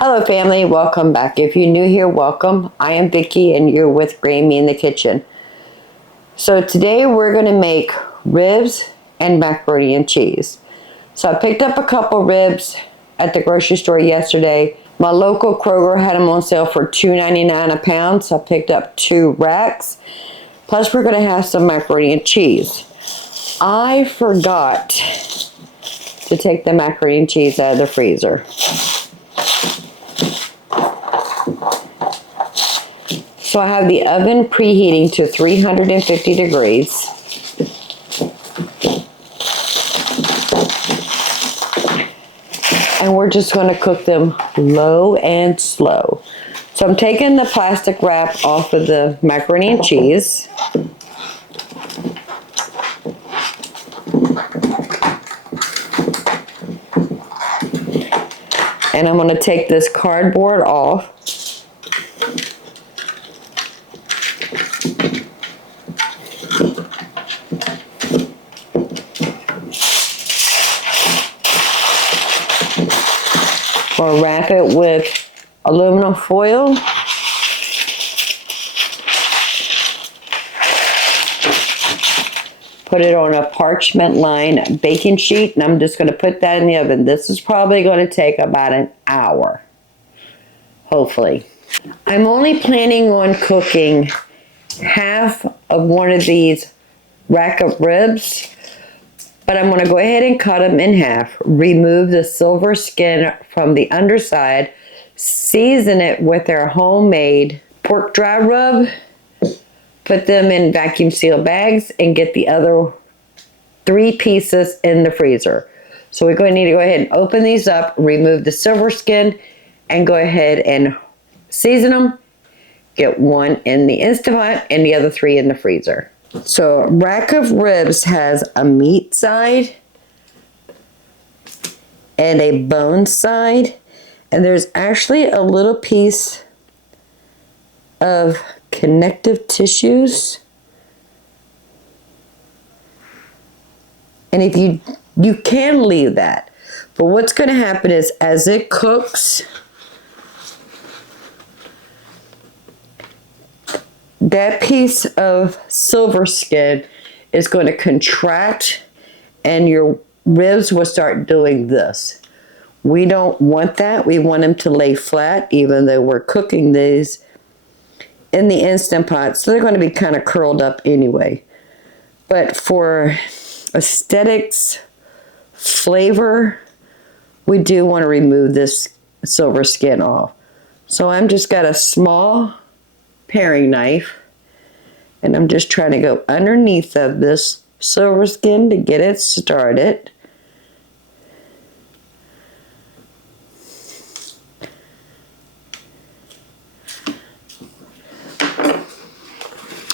Hello family, welcome back. If you're new here, welcome. I am Vicki and you're with Grammy in the kitchen. So today we're going to make ribs and macaroni and cheese. So I picked up a couple ribs at the grocery store yesterday. My local Kroger had them on sale for $2.99 a pound, so I picked up 2 racks. Plus we're going to have some macaroni and cheese. I forgot to take the macaroni and cheese out of the freezer. So I have the oven preheating to 350 degrees. And we're just going to cook them low and slow. So I'm taking the plastic wrap off of the macaroni and cheese. And I'm going to take this cardboard off. Or wrap it with aluminum foil. Put it on a parchment lined baking sheet, and I'm just going to put that in the oven. This is probably going to take about an hour, hopefully. I'm only planning on cooking half of one of these rack of ribs, but I'm going to go ahead and cut them in half, remove the silver skin from the underside, season it with our homemade pork dry rub, put them in vacuum seal bags, and get the other 3 pieces in the freezer. So we're going to need to go ahead and open these up, remove the silver skin, and go ahead and season them. Get 1 in the Instant Pot and the other 3 in the freezer. So a rack of ribs has a meat side and a bone side, and there's actually a little piece of connective tissues. And if you can leave that, but what's going to happen is as it cooks, that piece of silver skin is going to contract and your ribs will start doing this. We don't want that. We want them to lay flat, even though we're cooking these in the Instant Pot. So they're going to be kind of curled up anyway. But for aesthetics, flavor, we do want to remove this silver skin off. So I'm just got a small paring knife, and I'm just trying to go underneath of this silver skin to get it started.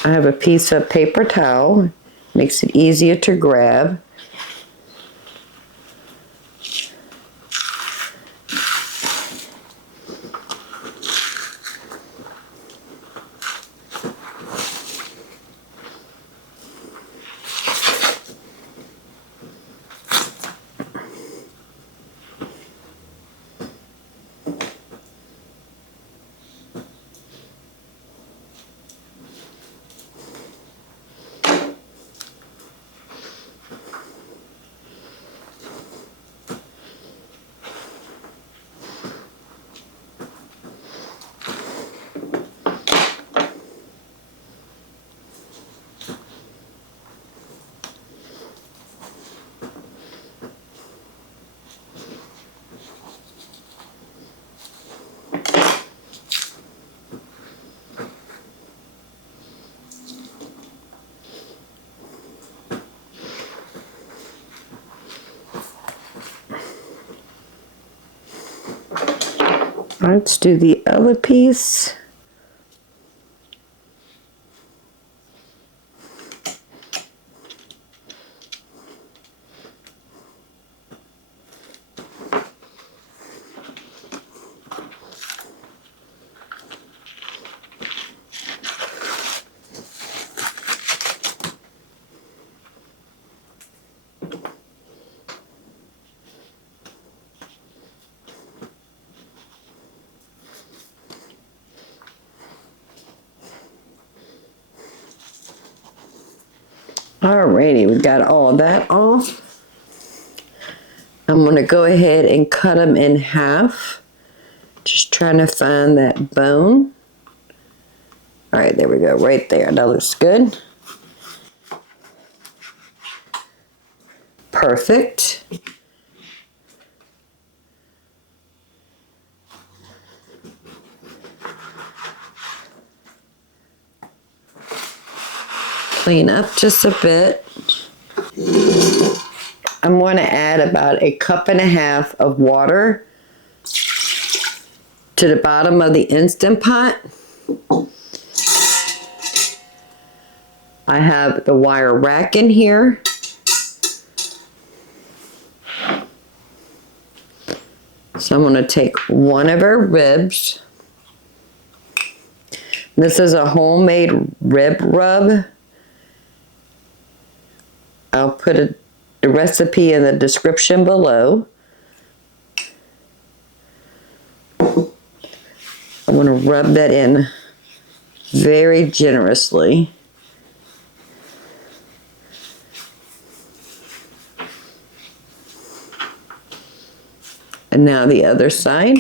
I have a piece of paper towel, makes it easier to grab. Let's do the other piece. Alrighty, we got all that off. I'm going to go ahead and cut them in half. Just trying to find that bone. All right, there we go, right there. That looks good. Perfect. Clean up just a bit. I'm going to add about 1.5 cups of water to the bottom of the Instant Pot. I have the wire rack in here. So I'm going to take one of our ribs. This is a homemade rib rub. I'll put the recipe in the description below. I'm going to rub that in very generously. And now the other side.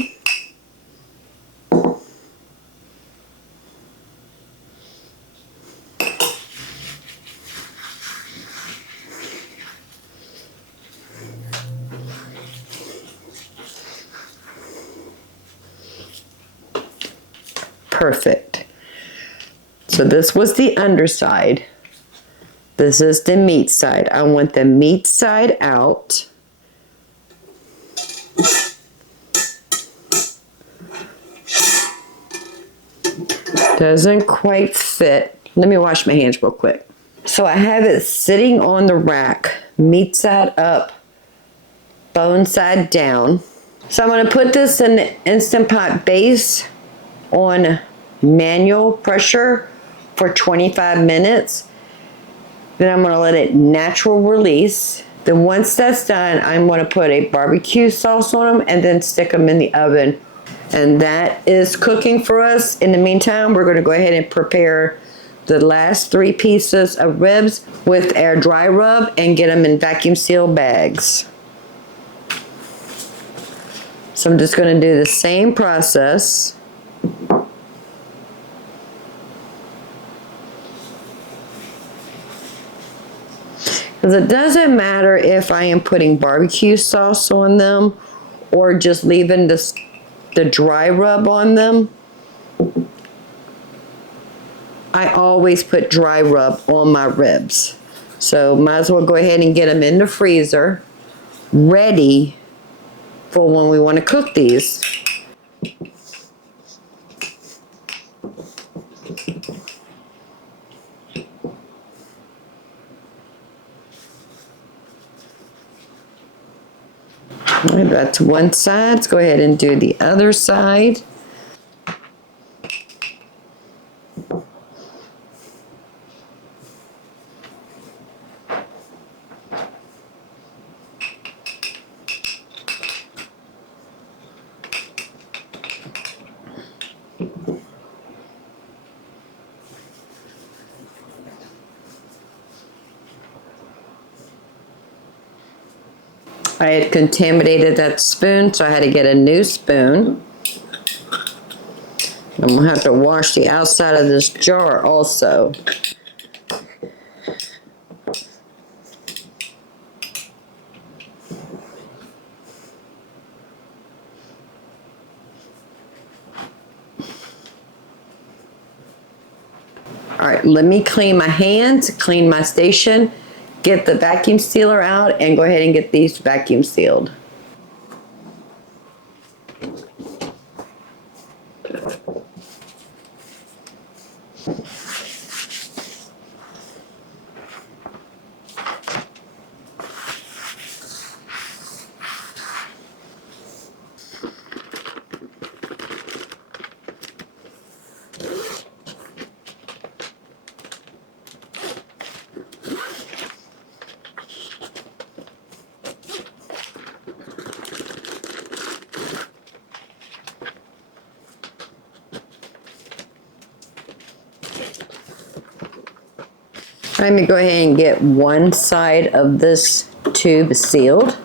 Perfect. So this was the underside. This is the meat side. I want the meat side out. Doesn't quite fit. Let me wash my hands real quick. So I have it sitting on the rack, meat side up, bone side down. So I'm going to put this in the Instant Pot base on manual pressure for 25 minutes. Then I'm going to let it natural release. Then once that's done, I'm going to put a barbecue sauce on them and then stick them in the oven. And that is cooking for us. In the meantime, we're going to go ahead and prepare the last 3 pieces of ribs with our dry rub and get them in vacuum sealed bags. So I'm just going to do the same process. Because it doesn't matter if I am putting barbecue sauce on them or just leaving the dry rub on them. I always put dry rub on my ribs. So might as well go ahead and get them in the freezer, ready for when we want to cook these. All right, that's one side. Let's go ahead and do the other side. I had contaminated that spoon, so I had to get a new spoon. I'm gonna have to wash the outside of this jar also. All right, let me clean my hands, clean my station, get the vacuum sealer out, and go ahead and get these vacuum sealed. Let me go ahead and get one side of this tube sealed.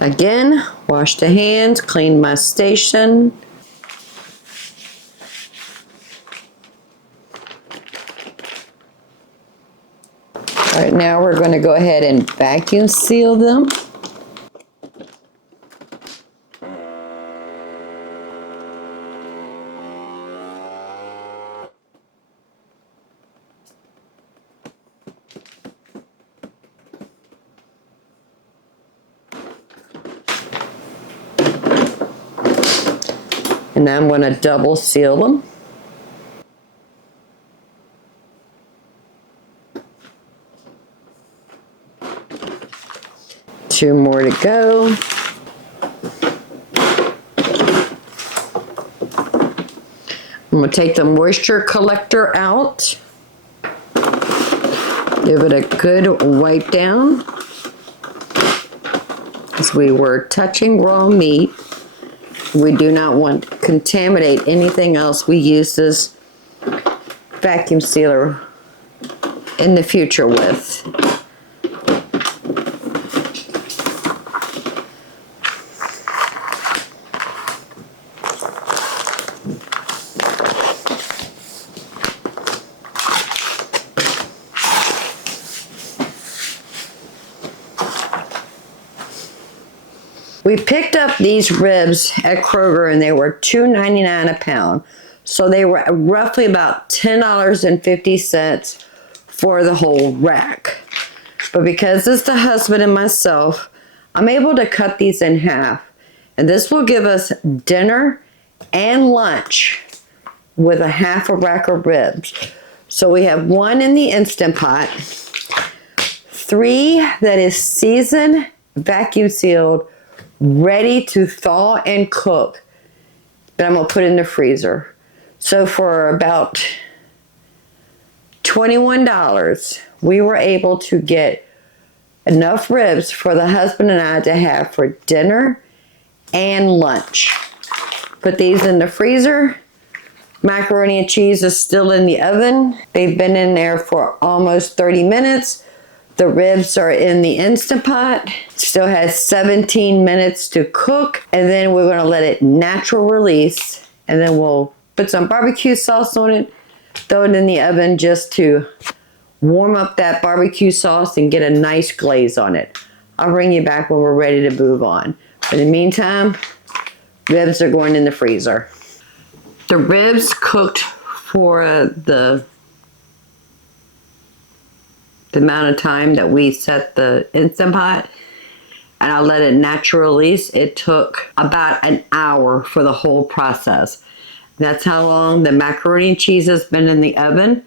Again, wash the hands, clean my station. All right, now we're going to go ahead and vacuum seal them. And now I'm going to double seal them. Two more to go. I'm going to take the moisture collector out. Give it a good wipe down. As we were touching raw meat, we do not want to contaminate anything else we use this vacuum sealer in the future with. We picked up these ribs at Kroger and they were $2.99 a pound. So they were roughly about $10.50 for the whole rack. But because it's the husband and myself, I'm able to cut these in half. And this will give us dinner and lunch with a half a rack of ribs. So we have one in the Instant Pot, 3 that is seasoned, vacuum sealed, ready to thaw and cook, that I'm gonna put in the freezer. So for about $21, we were able to get enough ribs for the husband and I to have for dinner and lunch. Put these in the freezer. Macaroni and cheese is still in the oven. They've been in there for almost 30 minutes. The ribs are in the Instant Pot. Still has 17 minutes to cook. And then we're gonna let it natural release. And then we'll put some barbecue sauce on it. Throw it in the oven just to warm up that barbecue sauce and get a nice glaze on it. I'll bring you back when we're ready to move on. In the meantime, ribs are going in the freezer. The ribs cooked for the amount of time that we set the Instant Pot, and I let it natural release. It took about an hour for the whole process. That's how long the macaroni and cheese has been in the oven.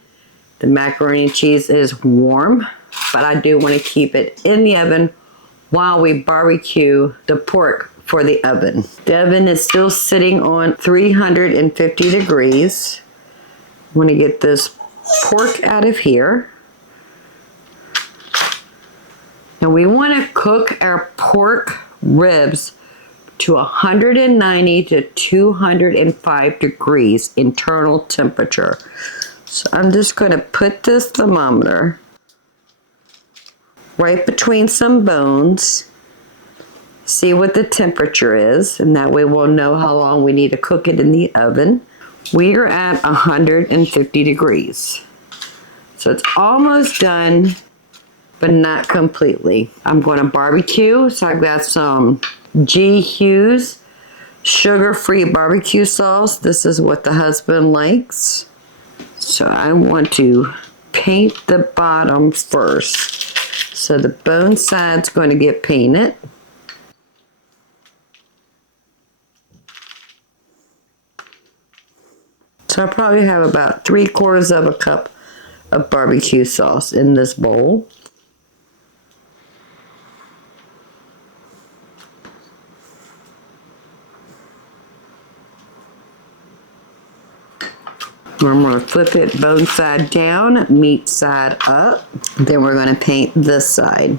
The macaroni and cheese is warm, but I do want to keep it in the oven while we barbecue the pork for the oven. The oven is still sitting on 350 degrees. I want to get this pork out of here. And we want to cook our pork ribs to 190 to 205 degrees internal temperature. So I'm just going to put this thermometer right between some bones, see what the temperature is, and that way we'll know how long we need to cook it in the oven. We are at 150 degrees. So it's almost done, but not completely. I'm going to barbecue, so I've got some G. Hughes sugar-free barbecue sauce. This is what the husband likes. So I want to paint the bottom first. So the bone side's going to get painted. So I probably have about 3/4 of a cup of barbecue sauce in this bowl. I'm going to flip it bone side down, meat side up. Then we're going to paint this side.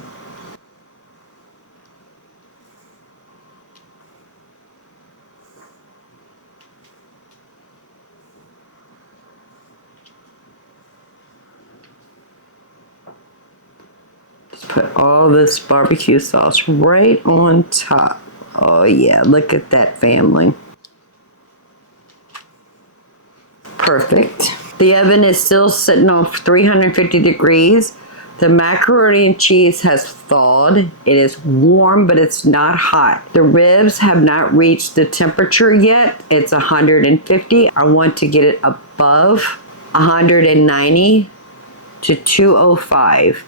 Just put all this barbecue sauce right on top. Oh yeah, look at that, family. Perfect. The oven is still sitting on 350 degrees. The macaroni and cheese has thawed. It is warm, but it's not hot. The ribs have not reached the temperature yet. It's 150. I want to get it above 190 to 205.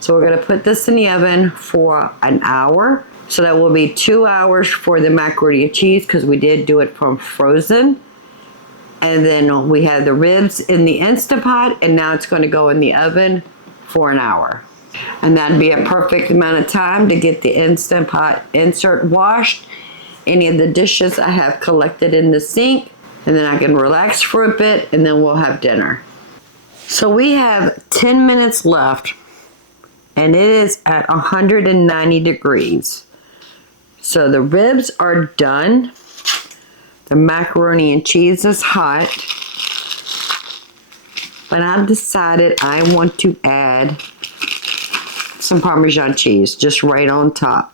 So we're gonna put this in the oven for an hour. So that will be 2 hours for the macaroni and cheese because we did do it from frozen. And then we have the ribs in the Instant Pot, and now it's going to go in the oven for an hour. And that'd be a perfect amount of time to get the Instant Pot insert washed, any of the dishes I have collected in the sink, and then I can relax for a bit, and then we'll have dinner. So we have 10 minutes left, and it is at 190 degrees. So the ribs are done. The macaroni and cheese is hot, but I've decided I want to add some Parmesan cheese just right on top.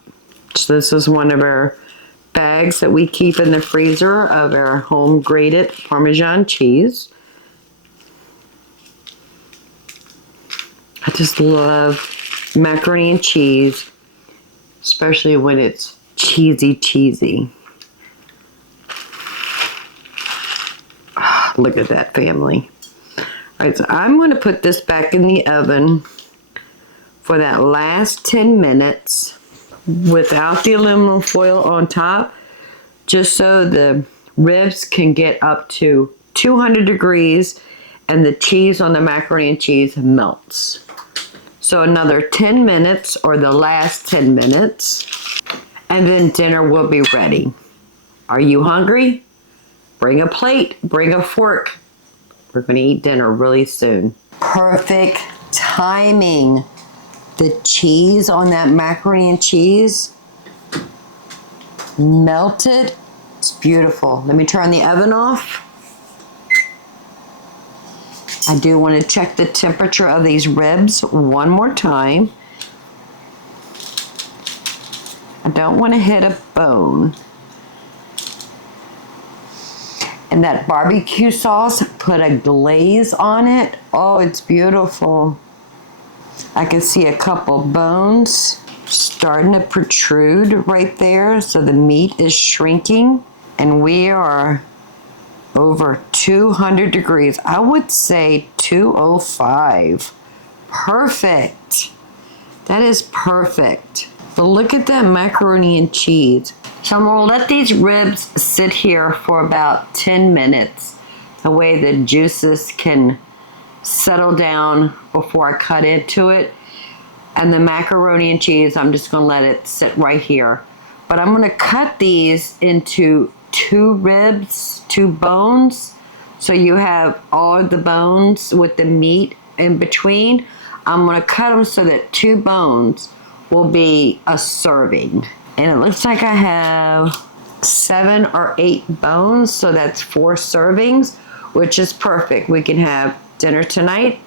So this is one of our bags that we keep in the freezer of our home grated Parmesan cheese. I just love macaroni and cheese, especially when it's cheesy. Look at that, family. All right, so I'm going to put this back in the oven for that last 10 minutes without the aluminum foil on top, just so the ribs can get up to 200 degrees and the cheese on the macaroni and cheese melts. So another 10 minutes, or the last 10 minutes, and then dinner will be ready. Are you hungry? Bring a plate, bring a fork. We're going to eat dinner really soon. Perfect timing. The cheese on that macaroni and cheese melted. It's beautiful. Let me turn the oven off. I do want to check the temperature of these ribs one more time. I don't want to hit a bone. And that barbecue sauce put a glaze on it. Oh, it's beautiful. I can see a couple bones starting to protrude right there. So the meat is shrinking. And we are over 200 degrees. I would say 205. Perfect. That is perfect. But look at that macaroni and cheese. So I'm going to let these ribs sit here for about 10 minutes. The way the juices can settle down before I cut into it. And the macaroni and cheese, I'm just going to let it sit right here. But I'm going to cut these into 2 ribs, 2 bones. So you have all of the bones with the meat in between. I'm going to cut them so that 2 bones will be a serving. And it looks like I have 7 or 8 bones, so that's 4 servings, which is perfect. We can have dinner tonight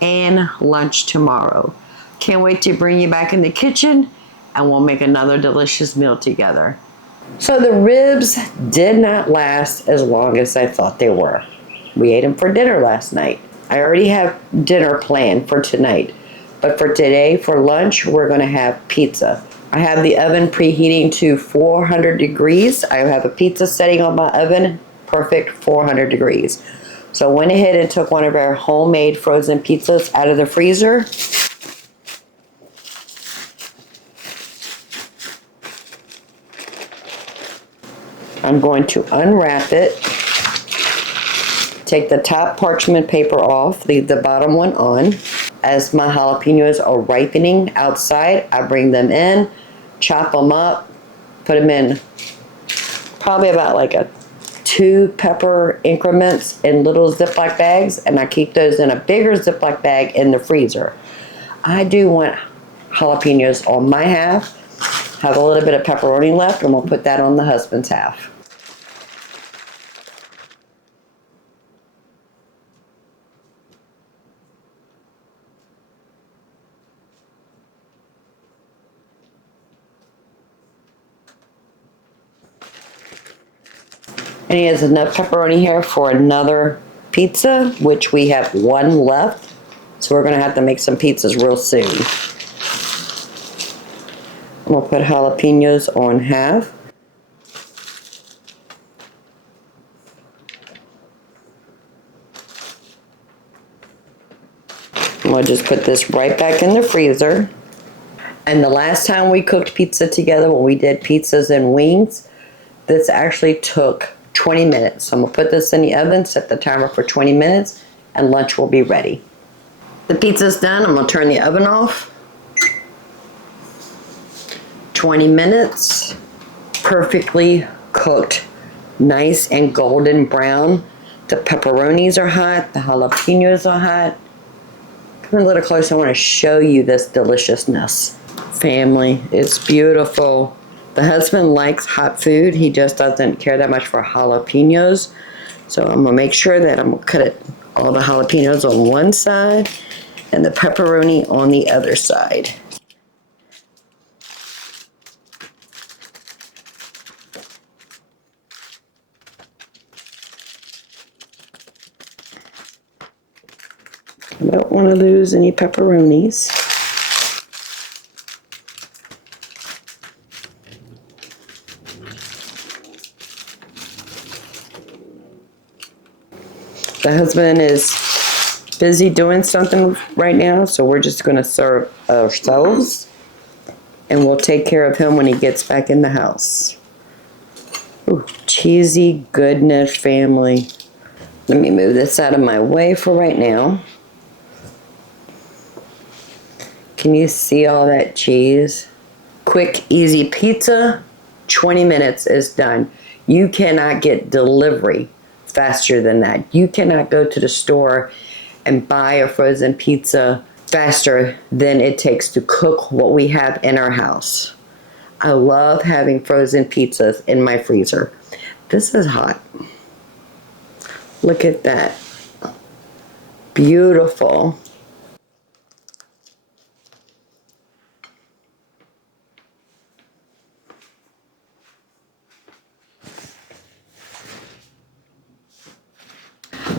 and lunch tomorrow. Can't wait to bring you back in the kitchen, and we'll make another delicious meal together. So the ribs did not last as long as I thought they were. We ate them for dinner last night. I already have dinner planned for tonight, but for today, for lunch, we're going to have pizza. I have the oven preheating to 400 degrees. I have a pizza setting on my oven, perfect 400 degrees. So I went ahead and took one of our homemade frozen pizzas out of the freezer. I'm going to unwrap it. Take the top parchment paper off, leave the bottom one on. As my jalapenos are ripening outside, I bring them in, chop them up, put them in probably about like a 2 pepper increments in little Ziploc bags, and I keep those in a bigger Ziploc bag in the freezer. I do want jalapenos on my half, have a little bit of pepperoni left, and we'll put that on the husband's half. And he has enough pepperoni here for another pizza, which we have 1 left. So we're gonna have to make some pizzas real soon. I'm gonna put jalapenos on half. I'm gonna just put this right back in the freezer. And the last time we cooked pizza together, when we did pizzas and wings, this actually took 20 minutes. So I'm gonna put this in the oven, set the timer for 20 minutes, and lunch will be ready. The pizza's done. I'm gonna turn the oven off. 20 minutes, perfectly cooked, nice and golden brown. The pepperonis are hot, the jalapenos are hot. Come a little closer, I wanna show you this deliciousness. Family, it's beautiful. The husband likes hot food. He just doesn't care that much for jalapenos. So I'm gonna make sure that I'm gonna cut all the jalapenos on one side and the pepperoni on the other side. I don't want to lose any pepperonis. The husband is busy doing something right now, so we're just going to serve ourselves, and we'll take care of him when he gets back in the house. Ooh, cheesy goodness, family. Let me move this out of my way for right now. Can you see all that cheese? Quick, easy pizza, 20 minutes is done. You cannot get delivery faster than that. You cannot go to the store and buy a frozen pizza faster than it takes to cook what we have in our house. I love having frozen pizzas in my freezer. This is hot. Look at that. Beautiful.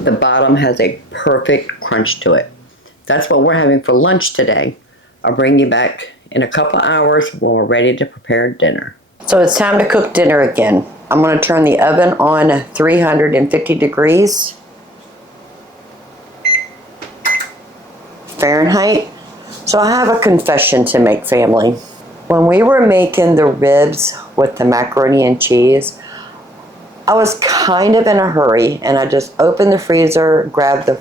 The bottom has a perfect crunch to it. That's what we're having for lunch today. I'll bring you back in a couple hours when we're ready to prepare dinner. So it's time to cook dinner again. I'm going to turn the oven on 350 degrees Fahrenheit. So I have a confession to make, family. When we were making the ribs with the macaroni and cheese, I was kind of in a hurry, and I just opened the freezer, grabbed the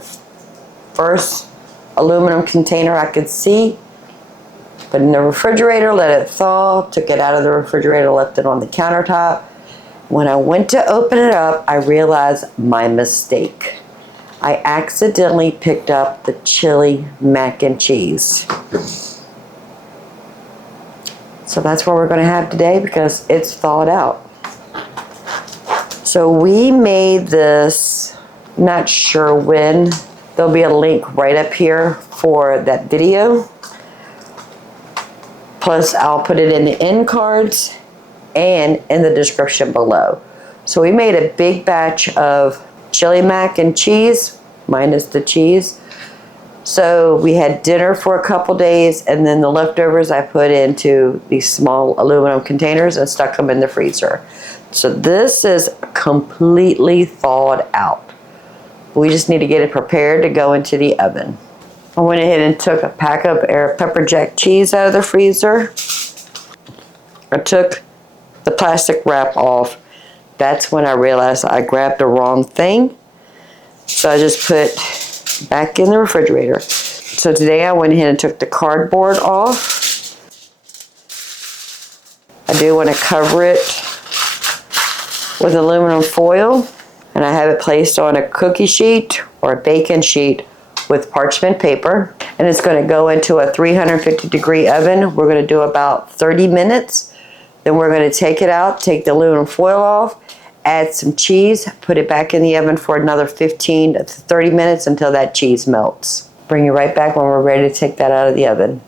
first aluminum container I could see, put it in the refrigerator, let it thaw, took it out of the refrigerator, left it on the countertop. When I went to open it up, I realized my mistake. I accidentally picked up the chili mac and cheese. So that's what we're going to have today because it's thawed out. So we made this, not sure when. There'll be a link right up here for that video. Plus, I'll put it in the end cards and in the description below. So we made a big batch of chili mac and cheese, minus the cheese. So we had dinner for a couple days, and then the leftovers I put into these small aluminum containers and stuck them in the freezer. So this is completely thawed out. We just need to get it prepared to go into the oven. I went ahead and took a pack of pepper jack cheese out of the freezer. I took the plastic wrap off. That's when I realized I grabbed the wrong thing. So I just put back in the refrigerator. So today I went ahead and took the cardboard off. I do want to cover it with aluminum foil, and I have it placed on a cookie sheet or a baking sheet with parchment paper, and it's going to go into a 350-degree oven. We're going to do about 30 minutes. Then we're going to take it out, take the aluminum foil off, add some cheese, put it back in the oven for another 15 to 30 minutes until that cheese melts. Bring you right back when we're ready to take that out of the oven.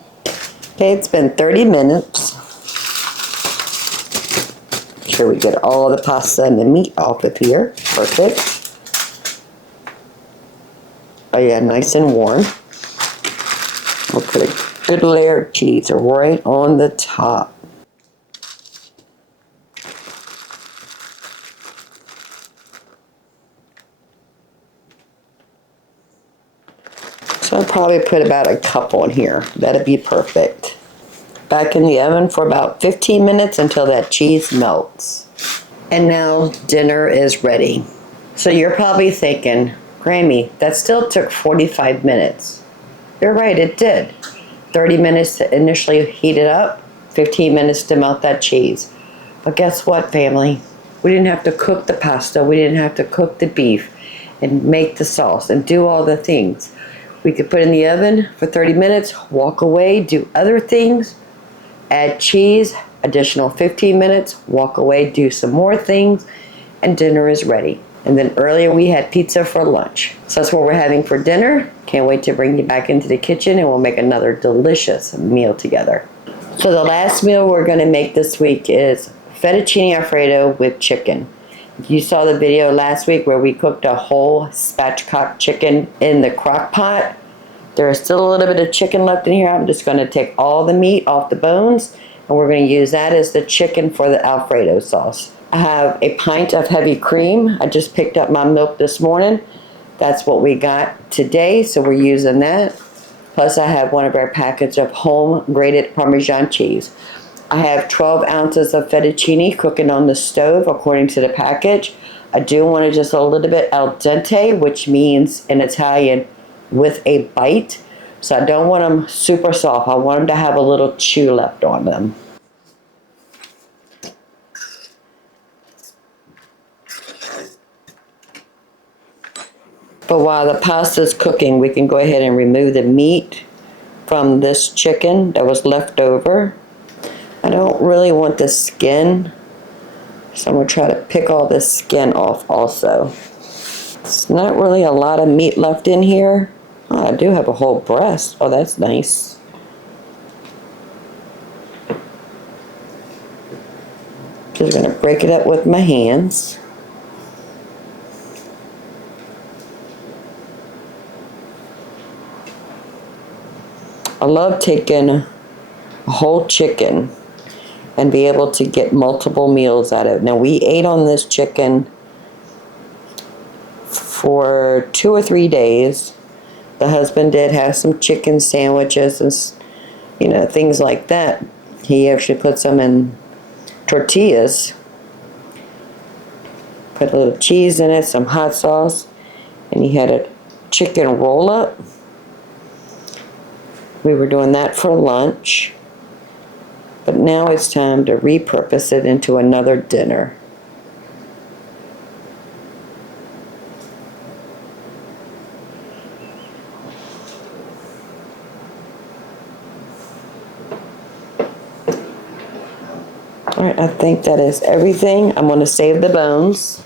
Okay, it's been 30 minutes. Make sure we get all the pasta and the meat off of here. Perfect. Oh yeah, nice and warm. We'll put a good layer of cheese right on the top. So I'll probably put about a cup on here. That'd be perfect. Back in the oven for about 15 minutes until that cheese melts. And now dinner is ready. So you're probably thinking, Grammy, that still took 45 minutes. You're right, it did. 30 minutes to initially heat it up, 15 minutes to melt that cheese. But guess what, family? We didn't have to cook the pasta. We didn't have to cook the beef and make the sauce and do all the things. We could put it in the oven for 30 minutes, walk away, do other things, add cheese, additional 15 minutes, walk away, do some more things, and dinner is ready. And then earlier we had pizza for lunch. So that's what we're having for dinner. Can't wait to bring you back into the kitchen and we'll make another delicious meal together. So the last meal we're going to make this week is fettuccine Alfredo with chicken. You saw the video last week where we cooked a whole spatchcock chicken in the crock pot. There is still a little bit of chicken left in here. I'm just going to take all the meat off the bones and we're going to use that as the chicken for the Alfredo sauce. I have a pint of heavy cream. I just picked up my milk this morning. That's what we got today, so we're using that. Plus I have one of our packets of home grated Parmesan cheese. I have 12 ounces of fettuccine cooking on the stove according to the package. I do want it just a little bit al dente, which means in Italian with a bite. So I don't want them super soft. I want them to have a little chew left on them. But while the pasta is cooking, we can go ahead and remove the meat from this chicken that was left over. I don't really want the skin, so I'm going to try to pick all this skin off also. It's not really a lot of meat left in here. Oh, I do have a whole breast. Oh, that's nice. Just going to break it up with my hands. I love taking a whole chicken and be able to get multiple meals out of it. Now we ate on this chicken for 2 or 3 days. The husband did have some chicken sandwiches and things like that. He actually put some in tortillas, put a little cheese in it, some hot sauce, and he had a chicken roll-up. We were doing that for lunch. But now it's time to repurpose it into another dinner. All right, I think that is everything. I'm going to save the bones.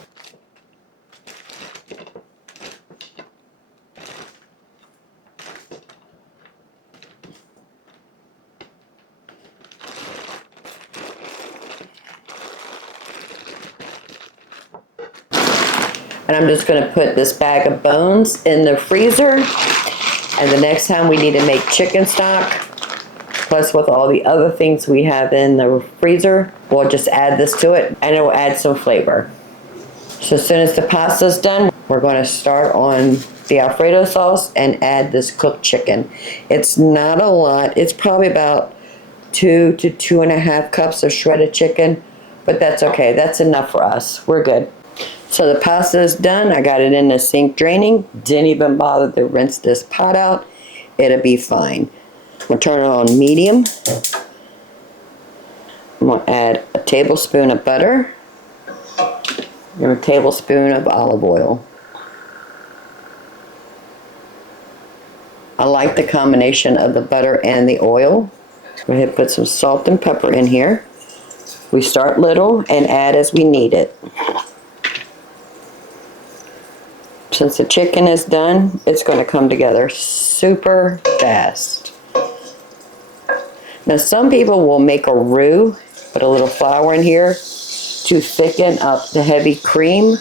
And I'm just going to put this bag of bones in the freezer. And the next time we need to make chicken stock, plus with all the other things we have in the freezer, we'll just add this to it and it will add some flavor. So as soon as the pasta's done, we're going to start on the Alfredo sauce and add this cooked chicken. It's not a lot. It's probably about 2 to 2.5 cups of shredded chicken, but that's okay. That's enough for us. We're good. So the pasta is done. I got it in the sink draining. Didn't even bother to rinse this pot out. It'll be fine. I'm going to turn it on medium. I'm going to add a tablespoon of butter and a tablespoon of olive oil. I like the combination of the butter and the oil. Go ahead and put some salt and pepper in here. We start little and add as we need it. Since the chicken is done, it's going to come together super fast. Now some people will make a roux, put a little flour in here to thicken up the heavy cream.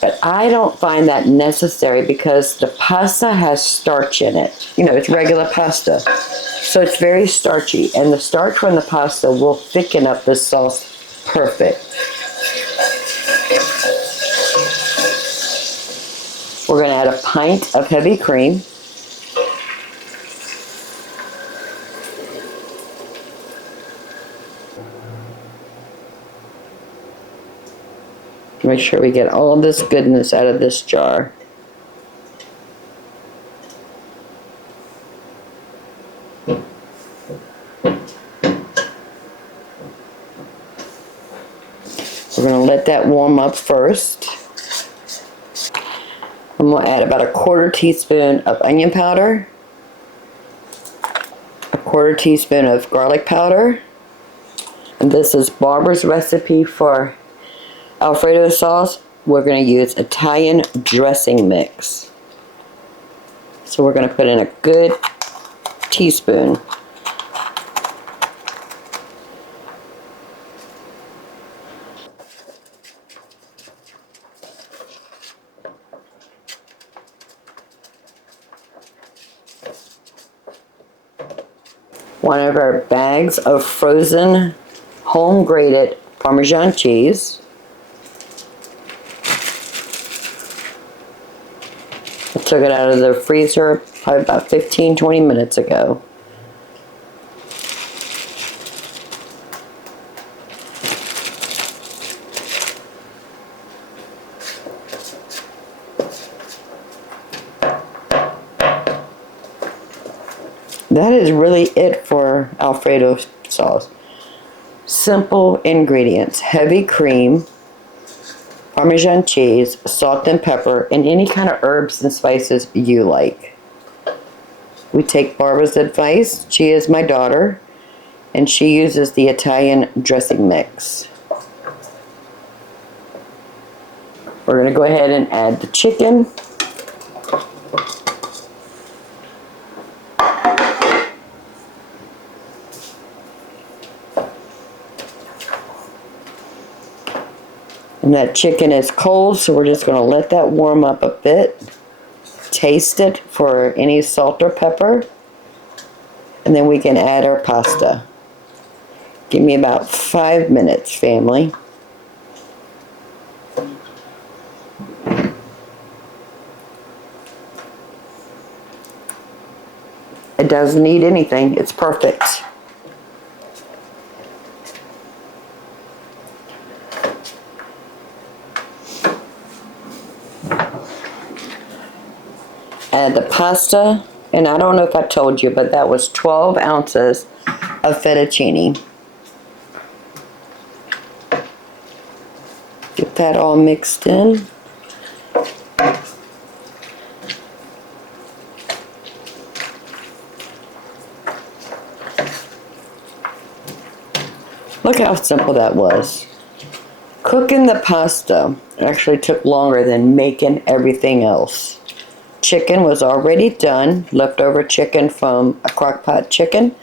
But I don't find that necessary because the pasta has starch in it. You know, it's regular pasta. So it's very starchy. And the starch from the pasta will thicken up the sauce perfect. We're going to add a pint of heavy cream. Make sure we get all this goodness out of this jar. We're going to let that warm up first. I'm going to add about a quarter teaspoon of onion powder, a quarter teaspoon of garlic powder, and this is Barbara's recipe for Alfredo sauce. We're going to use Italian dressing mix. So we're going to put in a good teaspoon. One of our bags of frozen home grated Parmesan cheese. I took it out of the freezer probably about 15-20 minutes ago. That is really it for Alfredo sauce. Simple ingredients: heavy cream, Parmesan cheese, salt and pepper, and any kind of herbs and spices you like. We take Barbara's advice. She is my daughter, and she uses the Italian dressing mix. We're going to go ahead and add the chicken. And that chicken is cold, so we're just going to let that warm up a bit. Taste it for any salt or pepper. And then we can add our pasta. Give me about 5 minutes, family. It doesn't need anything. It's perfect. Add the pasta, and I don't know if I told you, but that was 12 ounces of fettuccine. Get that all mixed in. Look how simple that was. Cooking the pasta actually took longer than making everything else. Chicken was already done, leftover chicken from a Crockpot Chicken.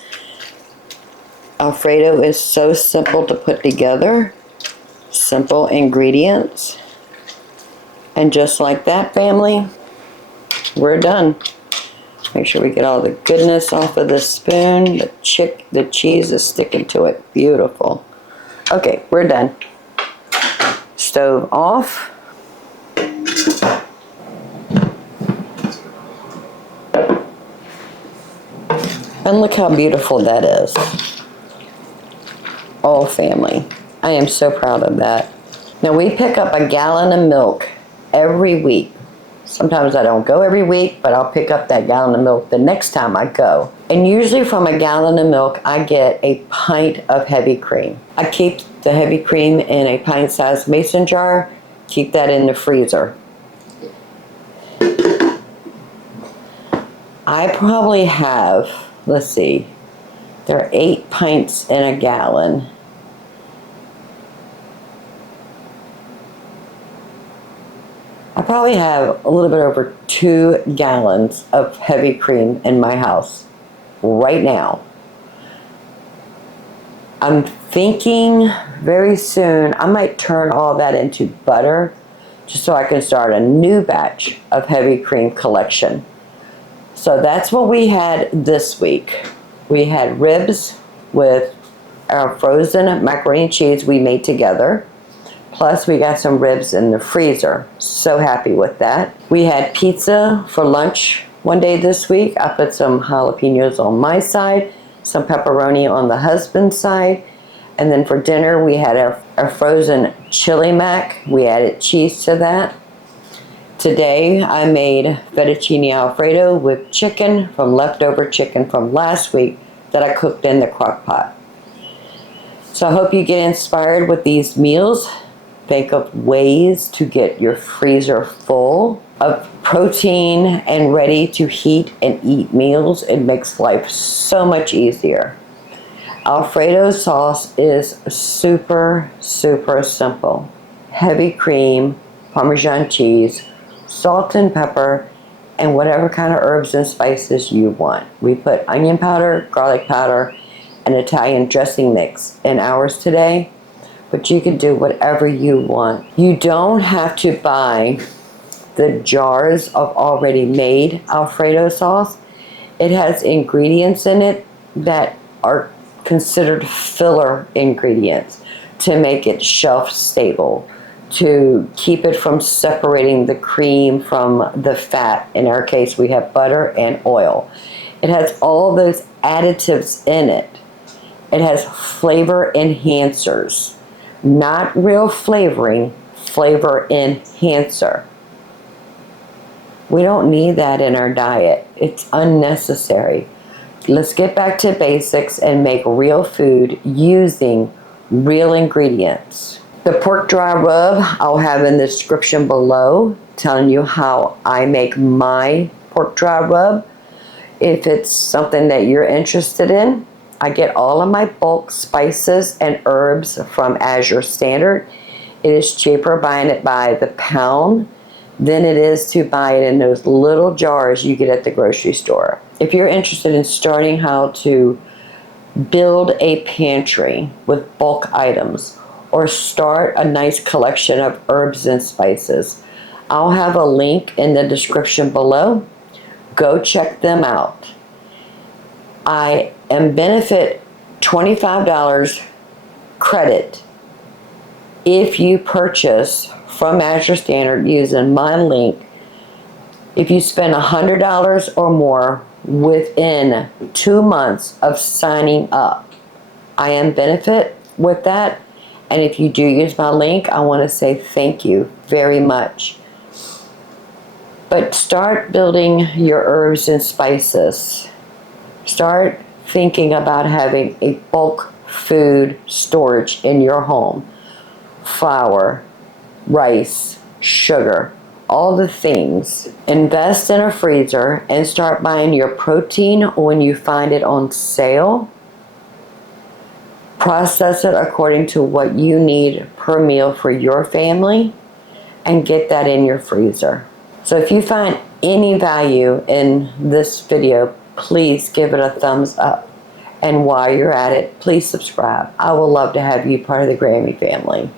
Alfredo is so simple to put together. Simple ingredients. And just like that, family, we're done. Make sure we get all the goodness off of the spoon. The cheese is sticking to it. Beautiful. Okay, we're done. Stove off. And look how beautiful that is. Oh, family. I am so proud of that. Now we pick up a gallon of milk every week. Sometimes I don't go every week, but I'll pick up that gallon of milk the next time I go. And usually from a gallon of milk, I get a pint of heavy cream. I keep the heavy cream in a pint-sized mason jar, keep that in the freezer. I probably have, let's see, there are 8 pints in a gallon. I probably have a little bit over 2 gallons of heavy cream in my house right now. I'm thinking very soon I might turn all that into butter just so I can start a new batch of heavy cream collection. So that's what we had this week. We had ribs with our frozen macaroni and cheese we made together. Plus we got some ribs in the freezer. So happy with that. We had pizza for lunch one day this week. I put some jalapenos on my side, some pepperoni on the husband's side. And then for dinner we had our frozen chili mac. We added cheese to that. Today I made fettuccine Alfredo with chicken from leftover chicken from last week that I cooked in the crock pot. So I hope you get inspired with these meals. Think of ways to get your freezer full of protein and ready to heat and eat meals. It makes life so much easier. Alfredo sauce is super, super simple. Heavy cream, Parmesan cheese, salt and pepper, and whatever kind of herbs and spices you want. We put onion powder, garlic powder, and Italian dressing mix in ours today, but you can do whatever you want. You don't have to buy the jars of already made Alfredo sauce. It has ingredients in it that are considered filler ingredients to make it shelf stable, to keep it from separating the cream from the fat. In our case, we have butter and oil. It has all those additives in it. It has flavor enhancers, not real flavoring, flavor enhancer. We don't need that in our diet. It's unnecessary. Let's get back to basics and make real food using real ingredients. The pork dry rub I'll have in the description below, telling you how I make my pork dry rub. If it's something that you're interested in, I get all of my bulk spices and herbs from Azure Standard. It is cheaper buying it by the pound than it is to buy it in those little jars you get at the grocery store. If you're interested in starting how to build a pantry with bulk items or start a nice collection of herbs and spices, I'll have a link in the description below. Go check them out. I am benefit $25 credit if you purchase from Azure Standard using my link. If you spend $100 or more within 2 months of signing up, I am benefit with that. And if you do use my link, I want to say thank you very much. But start building your herbs and spices. Start thinking about having a bulk food storage in your home. Flour, rice, sugar, all the things. Invest in a freezer and start buying your protein when you find it on sale. Process it according to what you need per meal for your family and get that in your freezer. So if you find any value in this video, please give it a thumbs up. And while you're at it, please subscribe. I would love to have you part of the Grammy family.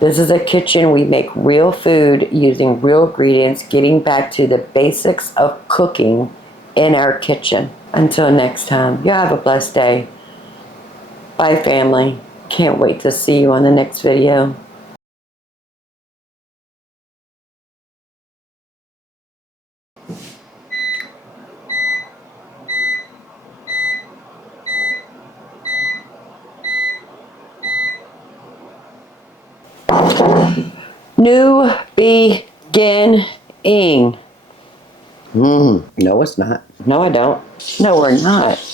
This is a kitchen. We make real food using real ingredients, getting back to the basics of cooking in our kitchen. Until next time, you have a blessed day. Bye, family. Can't wait to see you on the next video. New beginning. No, it's not. No, I don't. No, we're not.